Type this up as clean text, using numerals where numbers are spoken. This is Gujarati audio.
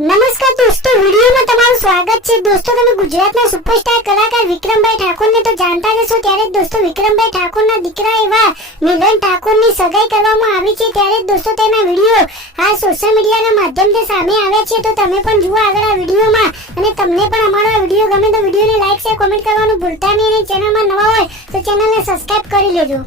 નમસ્કાર દોસ્તો, વિડીયોમાં તમારું સ્વાગત છે। દોસ્તો, તમે ગુજરાતના સુપરસ્ટાર કલાકાર વિક્રમભાઈ ઠાકોરને તો જાણતા જ હશો। ત્યારે દોસ્તો વિક્રમભાઈ ઠાકોરના દીકરા એવા મિલન ઠાકોરની સગાઈ કરવામાં આવી છે। ત્યારે દોસ્તો તેના વિડીયો આ સોશિયલ મીડિયાના માધ્યમથી સામે આવ્યા છે। તો તમે પણ જુઓ આગળ આ વિડીયોમાં, અને તમને પણ અમારો આ વિડીયો ગમે તો વિડીયોને લાઈક શેર કોમેન્ટ કરવાનું ભૂલતા નહીં, અને ચેનલમાં નવા હોય તો ચેનલને સબસ્ક્રાઇબ કરી લેજો।